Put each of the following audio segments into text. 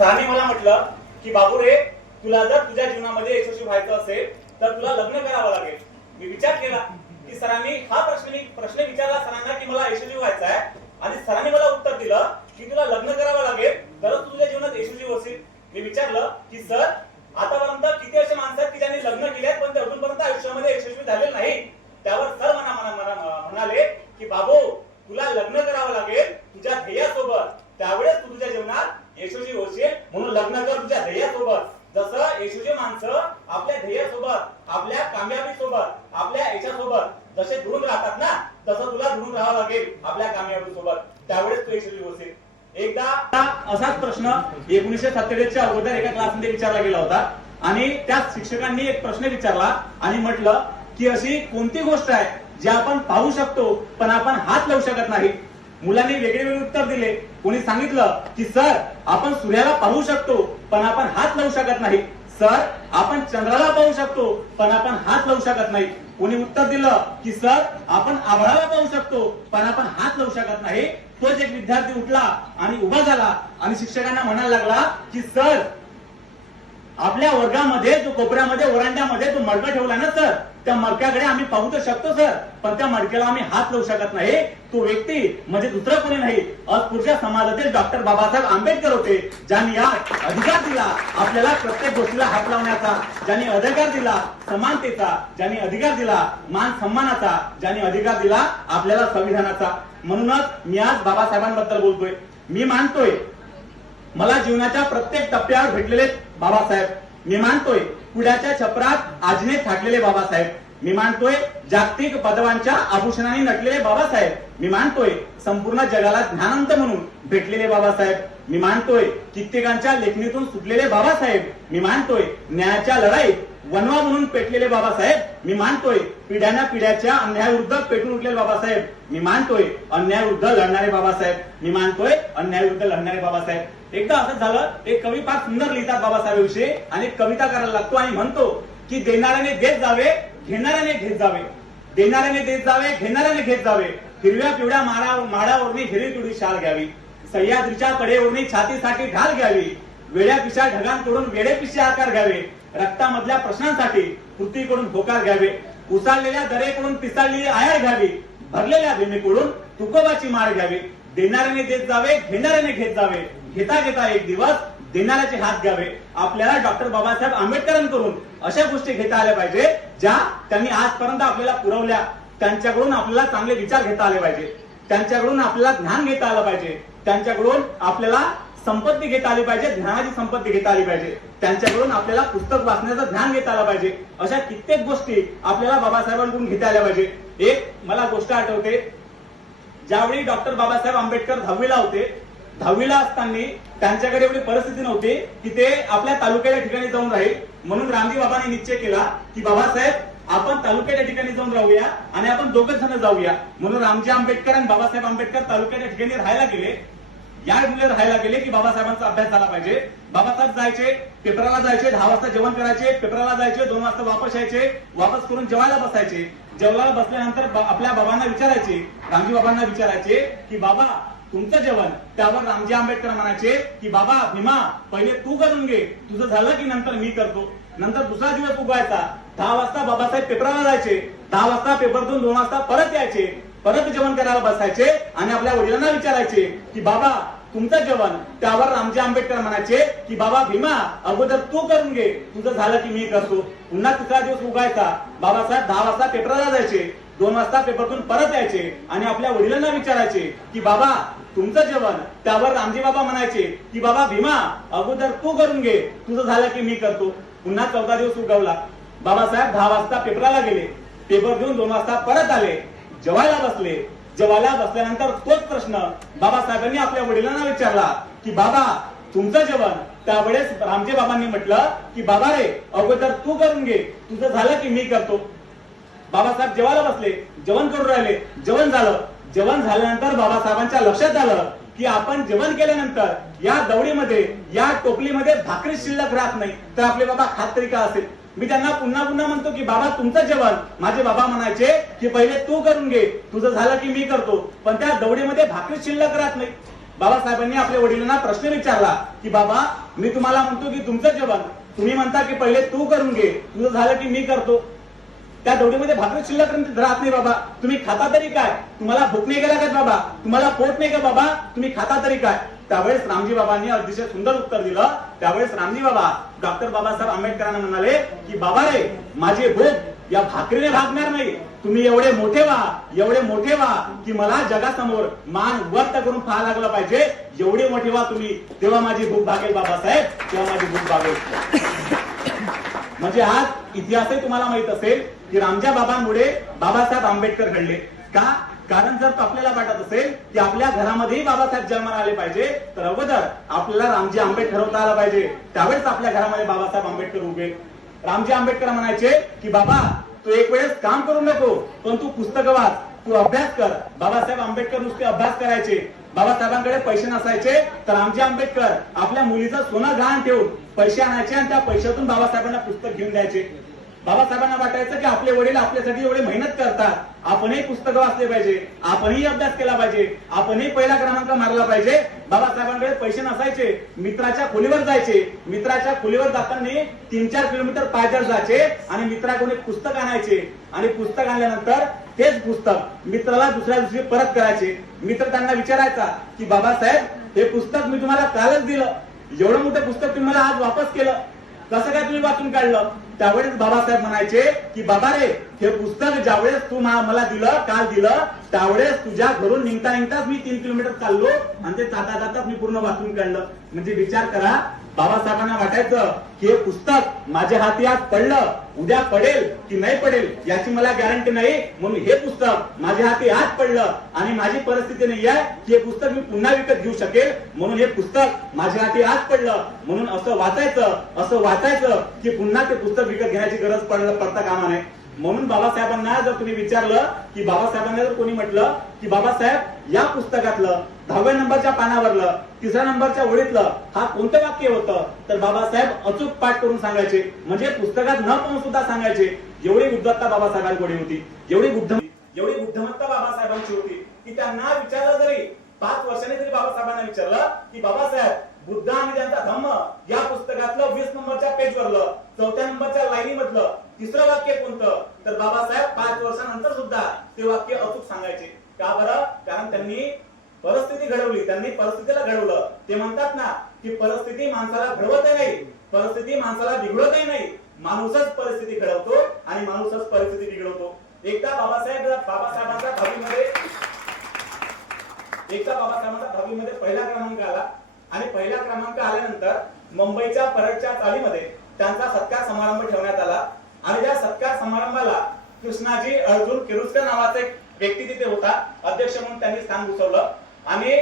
सरांनी मला म्हटलं की बाबू रे, तुला जर तुझ्या जीवनामध्ये यशस्वी व्हायचं असेल तर तुला लग्न करावं लागेल. मी विचार केला की सरांनी हा प्रश्न विचारला सरांना की मला यशस्वी व्हायचं आहे, आणि सरांनी मला उत्तर दिलं की तुला लग्न करावं लागेल तरच तुझ्या जीवनात यशस्वी होशील. मी विचारलं की सर, आतापर्यंत किती असे माणसं आहेत की ज्यांनी लग्न केले आहेत पण ते अजूनपर्यंत आयुष्यामध्ये यशस्वी झालेले नाही. त्यावर सर म्हणाले की बाबू, तुला लग्न करावं लागेल तुझ्या ध्येयासोबत, त्यावेळेस तू तुझ्या जीवनात यशस्वी होशील. म्हणून लग्न कर तुझ्या ध्येयासोबत. जसं यशस्वी माणसं आपल्या ध्येयासोबत, आपल्या कामयाबीसोबत, आपल्या याच्यासोबत जसे जुळून राहतात ना, तसं तुला जुळून राहावं लागेल आपल्या कामयाबीसोबत, त्यावेळेस तू यशस्वी होशील. एकदा असाच प्रश्न 1947 च्या अगोदर एका क्लासमध्ये विचारला गेला होता, आणि त्या शिक्षकांनी एक प्रश्न विचारला आणि म्हटलं की अशी कोणती गोष्ट आहे जी आपण पाहू शकतो पण आपण हात लावू शकत नाही. मुलांनी वेगळे उत्तर दिले. कोणी सांगितलं की सर, आपण सूर्याला पाहू शकतो पण आपण हात लावू शकत नाही. सर, आपण चंद्राला पाहू शकतो पण आपण हात लावू शकत नाही. कोणी उत्तर दिलं की सर, आपण आभाळाला पाहू शकतो पण आपण हात लावू शकत नाही. तोच एक विद्यार्थी उठला आणि उभा झाला आणि शिक्षकांना म्हणायला लागला की सर, आपल्या वर्गामध्ये जो कोपऱ्यामध्ये वरांड्यामध्ये जो मडका ठेवला ना सर, त्या मडक्याकडे आम्ही पाहू तर शकतो सर, पण त्या मडक्याला आम्ही हात लावू शकत नाही. तो व्यक्ती म्हणजे दुसरा कोणी नाही, अस्पृश्य समाजातील डॉक्टर बाबासाहेब आंबेडकर होते, ज्यांनी आज अधिकार दिला आपल्याला प्रत्येक गोष्टीला हात लावण्याचा, ज्यांनी अधिकार दिला समानतेचा, ज्यांनी अधिकार दिला मान सन्मानाचा, ज्यांनी अधिकार दिला आपल्याला संविधानाचा. म्हणूनच मी आज बाबासाहेबांबद्दल बोलतोय. मी मानतोय मला जीवनाच्या प्रत्येक टप्प्यावर भेटलेले बाबासाहेब. मी मानतोय पुण्याच्या छपरात आजने थाटलेले बाबासाहेब. मी मानतोय जागतिक पदवांच्या आभूषणाने नटलेले बाबासाहेब. मी मानतोय संपूर्ण जगाला ज्ञानंत म्हणून भेटलेले बाबासाहेब. मी मानतोय कित्येकांच्या लेखणीतून सुटलेले बाबासाहेब. मी मानतोय न्यायाच्या लढाईत वनवा म्हणून पेटलेले बाबासाहेब. मी मानतोय पिढ्याच्या अन्यायाविरुद्ध पेटून उठलेले बाबासाहेब. मी मानतोय अन्यायाविरुद्ध लढणारे बाबासाहेब. मी मानतोय अन्यायाविरुद्ध लढणारे बाबासाहेब. एकदा असं झालं, एक कवी फार सुंदर लिहितात बाबासाहेबांविषयी आणि एक कविता करायला लागतो आणि म्हणतो की देणाऱ्याने देत जावे, घेणाऱ्याने घेत जावे. देणाऱ्याने देत जावे, घेणाऱ्याने घेत जावे. हिरव्या पिवळ्या माडावरनी हिरवी पिवळी शाल घ्यावी. सह्याद्रीच्या कडेवरनी छातीसाठी ढाल घ्यावी. वेड्या पिशा ढगांकडून वेडे पिशे आकार घ्यावे. रक्तामधल्या प्रश्नांसाठी पृथ्वीकडून होकार घ्यावे. उसाळलेल्या दरेकडून पिसाळलेली आयार घ्यावी. भरलेल्या भूमीकडून तुकोबाची माळ घ्यावी. देणाऱ्याने देत जावे, घेणाऱ्याने घेत जावे. घेता घेता एक दिवस देणाऱ्याचे हात घ्यावे. आपल्याला डॉक्टर बाबासाहेब आंबेडकरांकडून अशा गोष्टी घेता आल्या पाहिजे ज्या त्यांनी आजपर्यंत आपल्याला पुरवल्या. त्यांच्याकडून आपल्याला चांगले विचार घेता आले पाहिजे. त्यांच्याकडून आपल्याला ज्ञान घेता आलं पाहिजे. त्यांच्याकडून आपल्याला संपत्ती घेता आली पाहिजे, ज्ञानाची संपत्ती घेता आली पाहिजे. त्यांच्याकडून आपल्याला पुस्तक वाचण्याचं ज्ञान घेता आलं पाहिजे. अशा कित्येक गोष्टी आपल्याला बाबासाहेबांकडून घेता आल्या पाहिजे. एक मला गोष्ट आठवते, ज्यावेळी डॉक्टर बाबासाहेब आंबेडकर 10वीला होते, 10वीला असताना त्यांच्याकडे एवढी परिस्थिती नव्हती की ते आपल्या तालुक्याच्या ठिकाणी जाऊन राहील. म्हणून रामजी बाबांनी निश्चय केला की बाबासाहेब, आपण तालुक्याच्या ठिकाणी जाऊन राहूया आणि आपण दोघच जण जाऊया. म्हणून रामजी आंबेडकर आणि बाबासाहेब आंबेडकर तालुक्याच्या ठिकाणी राहायला गेले. या मुले राहायला गेले की बाबासाहेबांचा अभ्यास झाला पाहिजे. बाबासाहेब जायचे, पेपराला जायचे, 10 वाजता जेवण करायचे, पेपराला जायचे, 2 वाजता वापस यायचे. वापस करून जेवायला बसायचे. जेवणाला बसल्यानंतर आपल्या बाबांना विचारायचे, रामजी बाबांना विचारायचे की बाबा, तुमचं जेवण. त्यावर रामजी आंबेडकर म्हणायचे की बाबा भीमा, पहिले तू करून घे, तुझं झालं की नंतर मी करतो. नंतर दुसरा दिवस उगवायचा. 10 वाजता बाबासाहेब पेपराला जायचे. 10 वाजता पेपरतून 2 वाजता परत यायचे. परत जेवण करायला बसायचे आणि आपल्या वडिलांना विचारायचे की बाबा, तुमचं जेवण. त्यावर रामजी आंबेडकर म्हणायचे की बाबा भीमा, अगोदर तू करून घे, तुझं झालं की मी करतो. पुन्हा तिसरा दिवस उगायचा. बाबासाहेब 10 वाजता पेपराला जायचे. 2 वाजता पेपरतून परत यायचे आणि आपल्या वडिलांना विचारायचे की बाबा, तुमचं जेवण. त्यावर रामजी बाबा म्हणायचे की बाबा भीमा, अगोदर तू करून घे, तुझं झालं की मी करतो. पुन्हा 14 दिवस उगवला. बाबासाहेब 10 वाजता पेपराला गेले. पेपर देऊन 2 वाजता परत आले. जेवायला बसले. जेवायला बसल्यानंतर तोच प्रश्न बाबासाहेबांनी आपल्या वडिलांना विचारला की बाबा, तुमचं जेवण. त्यावेळेस रामजी बाबांनी म्हटलं की बाबा रे, अगोदर तू करून घे, तुझं झालं की मी करतो. बाबासाहेब जेवायला बसले. जेवण करून राहिले. जेवण झालं. जेवण झाल्यानंतर बाबासाहेबांच्या लक्षात आलं की आपण जेवण केल्यानंतर या दवडीमध्ये, या टोपलीमध्ये भाकरी शिल्लक राहत नाही, तर आपले बाबा खात तरी का असेल. मी त्यांना पुन्हा म्हणतो की बाबा, तुमचं जेवण. माझे बाबा म्हणायचे की पहिले तू करून घे, तुझं झालं की मी करतो. पण त्या दवडीमध्ये भाकरी शिल्लक राहत नाही. बाबासाहेबांनी आपल्या वडिलांना प्रश्न विचारला की बाबा मी तुम्हाला म्हणतो की तुमचं जेवण तुम्ही म्हणता की पहिले तू करून घे, तुझं झालं की मी करतो. त्या दोघीमध्ये भाकरी शिल्लक राहत नाही बाबा, तुम्ही खाता तरी काय? तुम्हाला भूक नाही गेला का बाबा? तुम्हाला पोट नाही का बाबा? तुम्ही खाता तरी काय? त्यावेळेस रामजी बाबांनी अतिशय सुंदर उत्तर दिलं. त्यावेळेस रामजी बाबा डॉक्टर बाबासाहेब आंबेडकरांना म्हणाले की बाबा रे, माझी भूक या भाकरीने भागणार नाही. तुम्ही एवढे मोठे व्हा की मला जगासमोर मान वर्त करून पाहा लागलं पाहिजे. एवढे मोठे व्हा तुम्ही, तेव्हा माझी भूक भागेल बाबासाहेब, तेव्हा माझी भूक भागेल. म्हणजे आज इतिहासही तुम्हाला माहित असेल की रामजा बाबांमुळे बाबासाहेब आंबेडकर घडले. का? कारण जर आपल्याला वाटत असेल की आपल्या घरामध्येही बाबासाहेब जन्माला आले पाहिजे, तर अगोदर आपल्याला रामजी आंबेडकर ठरवता आला पाहिजे. त्यावेळेस आपल्या घरामध्ये बाबासाहेब आंबेडकर उभे. रामजी आंबेडकर म्हणायचे की बाबा तू एक वेळेस काम करू नको, पण तू पुस्तकं वाच, तू अभ्यास कर. बाबासाहेब आंबेडकर नुसते अभ्यास करायचे. बाबासाहेबांकडे पैसे नसायचे तर रामजी आंबेडकर आपल्या मुलीचं सोनं गहाण ठेवून पैसे आणायचे आणि त्या पैशातून बाबासाहेबांना पुस्तक घेऊन द्यायचे. बाबासाहेबांना वाटायचं की आपले वडील आपल्यासाठी एवढे मेहनत करतात, आपणही पुस्तकं वाचले पाहिजे, आपणही अभ्यास केला पाहिजे, आपणही पहिला क्रमांक मारला पाहिजे. बाबासाहेबांकडे पैसे नसायचे, मित्राच्या खोलीवर जायचे. मित्राच्या खोलीवर जाताना 3-4 किलोमीटर पायदळ जायचे आणि मित्राकडून एक पुस्तक आणायचे आणि पुस्तक आणल्यानंतर तेच पुस्तक मित्राला दुसऱ्या दिवशी परत करायचे. मित्र त्यांना विचारायचा की बाबासाहेब हे पुस्तक मी तुम्हाला कालच दिलं, एवढं मोठं पुस्तक तुम्ही मला आज वापस केलं, कसं काय तुम्ही वाचून काढलं? त्यावेळेस बाबासाहेब म्हणायचे की बाबा रे, हे पुस्तक ज्यावेळेस तू मला दिलं, काल दिलं, त्यावेळेस तुझ्या घरून निघताच मी 3 किलोमीटर चाललो आणि ते जाता मी पूर्ण वाचून काढलं. म्हणजे विचार करा, बाबासाहेबांना वाटायचं की हे पुस्तक माझ्या हाती आज पडलं, उद्या पडेल की नाही पडेल याची मला गॅरंटी नाही, म्हणून हे पुस्तक माझ्या हाती आज पडलं आणि माझी परिस्थिती नाही आहे की हे पुस्तक मी पुन्हा विकत घेऊ शकेल, म्हणून हे पुस्तक माझ्या हाती आज पडलं. म्हणून असं वाचायचं की पुन्हा ते पुस्तक विकत घेण्याची गरज पडता कामा नये. म्हणून बाबासाहेबांना जर तुम्ही विचारलं की बाबासाहेबांना जर कोणी म्हटलं की बाबासाहेब या पुस्तकातलं 10व्या नंबरच्या पानावरलं 3ऱ्या नंबरच्या ओळीतलं हा कोणतं वाक्य होतं, तर बाबासाहेब अचूक पाठ करून सांगायचे. म्हणजे पुस्तकात न पाहून सुद्धा सांगायचे. एवढी बुद्धमत्ता बाबासाहेबांकडे होती, एवढी बुद्धमत्ता बाबासाहेबांची होती की त्यांना विचारलं जरी 5 वर्षांनी जरी बाबासाहेबांना विचारलं की बाबासाहेब बुद्ध आणि त्यांचा धम्म या पुस्तकातलं 20 नंबरच्या पेजवरलं 4थ्या नंबरच्या लाईनी मधलं 3रं वाक्य कोणतं, तर बाबासाहेब 5 वर्षानंतर सुद्धा ते वाक्य अचूक सांगायचे. का बरं? कारण त्यांनी परिस्थिती घडवली, त्यांनी परिस्थितीला घडवलं. ते म्हणतात ना की परिस्थिती माणसाला घडवतही नाही, परिस्थिती माणसाला बिघडवतही नाही, माणूसच परिस्थिती घडवतो आणि माणूसच परिस्थिती बिघडवतो. एकदा बाबासाहेबांच्या दहावीमध्ये पहिला क्रमांक आला आणि पहिला क्रमांक आल्यानंतर मुंबईच्या परेडच्या चाळीमध्ये त्यांचा सत्कार समारंभ ठेवण्यात आला आणि त्या सत्कार समारंभाला कृष्णाजी अर्जुन किरुस्कर नावाचा एक व्यक्ती तिथे होता. अध्यक्ष म्हणून त्यांनी स्थान घुसवलं आणि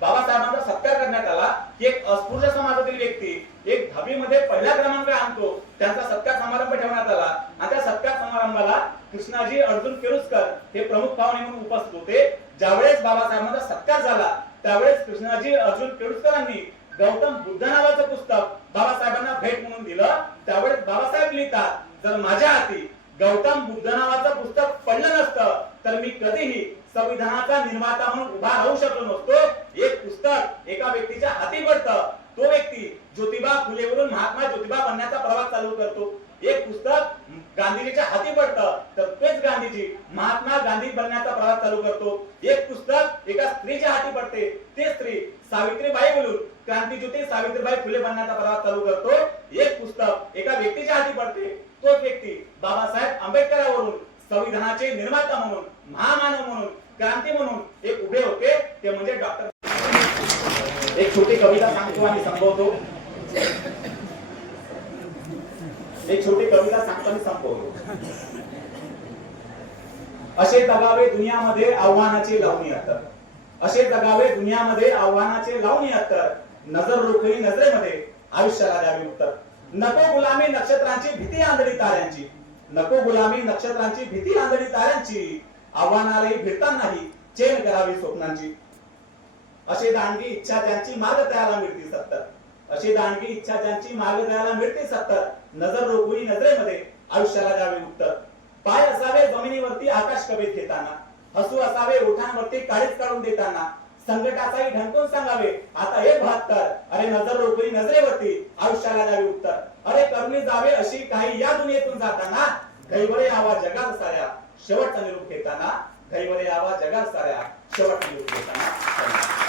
बाबासाहेबांचा सत्कार करण्यात आला. एक अस्पृश्य समाजातील व्यक्ती एक 10वीमध्ये पहिला क्रमांक आणतो, त्यांचा सत्कार समारंभ ठेवण्यात आला आणि त्या सत्कार समारंभाला कृष्णाजी अर्जुन किरुस्कर हे प्रमुख पाहुणे म्हणून उपस्थित होते. ज्यावेळेस बाबासाहेबांचा सत्कार झाला त्यावेळेस कृष्णाजी अर्जुन केळुसकरांनी गौतम बुद्ध नावाचं पुस्तक बाबासाहेबांना भेट म्हणून दिलं. त्यावेळेस बाबासाहेब लिहितात, जर माझ्या हाती गौतम बुद्ध नावाचं पुस्तक पडलं नसतं तर मी कधीही संविधानाचा निर्माता म्हणून उभा राहू शकलो नसतो. एक पुस्तक एका व्यक्तीच्या हाती पडतं, तो व्यक्ती ज्योतिबा फुलेवरून महात्मा ज्योतिबा बनण्याचा प्रवास चालू करतो. एक पुस्तक गांधीजीच्या हाती पडतं तर तेच गांधीजी महात्मा गांधी बनण्याचा प्रवास चालू करतो. एक पुस्तक एका स्त्रीच्या हाती पडते, ते स्त्री सावित्रीबाई बोलून क्रांतीज्योती सावित्रीबाई फुले बनण्याचा प्रवास चालू करतो. एक पुस्तक एका व्यक्तीच्या हाती पडते, तोच व्यक्ती बाबासाहेब आंबेडकरांवरून संविधानाचे निर्माता म्हणून, महामानव म्हणून, क्रांती म्हणून एक उभे होते, ते म्हणजे डॉक्टर. एक छोटी कविता सांगतो आणि संपवतो. असे जगावे दुनियामध्ये आव्हानाचे लावणी अत्तर, असे जगावे दुनियामध्ये आव्हानाचे लावणी अत्तर, नजर रोखली नजरेमध्ये आयुष्याला द्यावी उत्तर. नको गुलामी नक्षत्रांची भीती आंधळी ताऱ्यांची, नको गुलामी नक्षत्रांची भीती आंधळी ताऱ्यांची, आव्हानालाही भिडतानाही चेन करावी स्वप्नांची. असे दांडगी इच्छा ज्यांची मार्ग त्याला मिळती सत्तर, अशी दांडगी इच्छा ज्यांची मार्ग त्याला मिळते सत्तर, नजर रोखली नजरेमध्ये आयुष्याला द्यावे उत्तर. पाय असावे जमिनीवरती आकाश कवेत घेताना, हसू असावे ओठांवरती काळीच काढून देताना, संकटाचाही ढंकून सांगावे आता एक 72. अरे नजर रोखली नजरेवरती आयुष्याला द्यावी उत्तर. अरे करुणी जावे अशी काही या दुनियेतून जाताना कैवळे आवा जगात साऱ्या शेवटचा निरोप घेताना कैवळे आवा जगात साऱ्या शेवटचा निरोप घेताना